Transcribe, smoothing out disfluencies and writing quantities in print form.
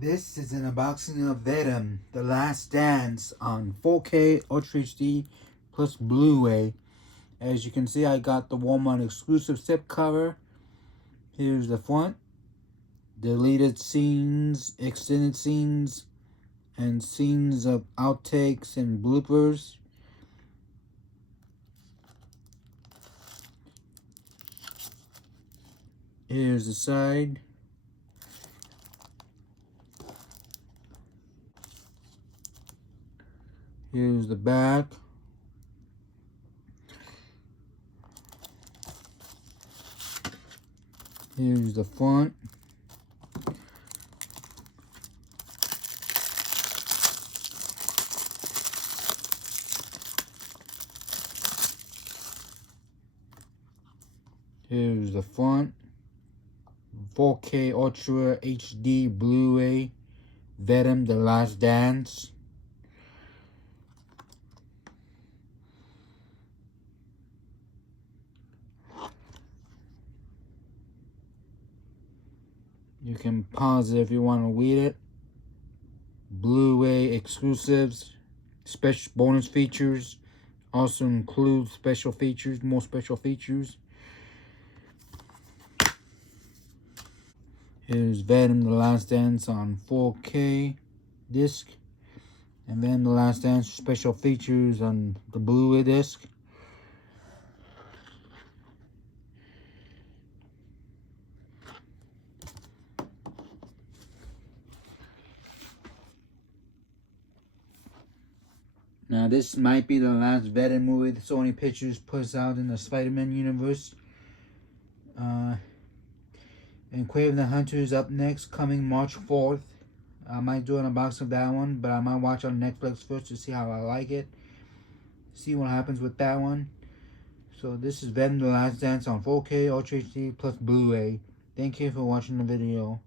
This is an unboxing of Venom The Last Dance on 4K Ultra HD plus Blu-ray. As you can see, I got the Walmart exclusive slip cover. Here's the front. Deleted scenes, extended scenes, and scenes of outtakes and bloopers. Here's the side. Here's the back. Here's the front. Here's the front. 4K Ultra HD Blu-ray Venom The Last Dance. You can pause it if you want to read it. Blu-ray exclusives, special bonus features, also include special features, more special features. Here's Venom The Last Dance on 4K disc, and Venom The Last Dance special features on the Blu-ray disc. Now, this might be the last Venom movie that Sony Pictures puts out in the Spider-Man universe. And Kraven the Hunter is up next, coming March 4th. I might do an unboxing of that one, but I might watch on Netflix first to see how I like it. See what happens with that one. So this is Venom The Last Dance on 4K Ultra HD plus Blu-ray. Thank you for watching the video.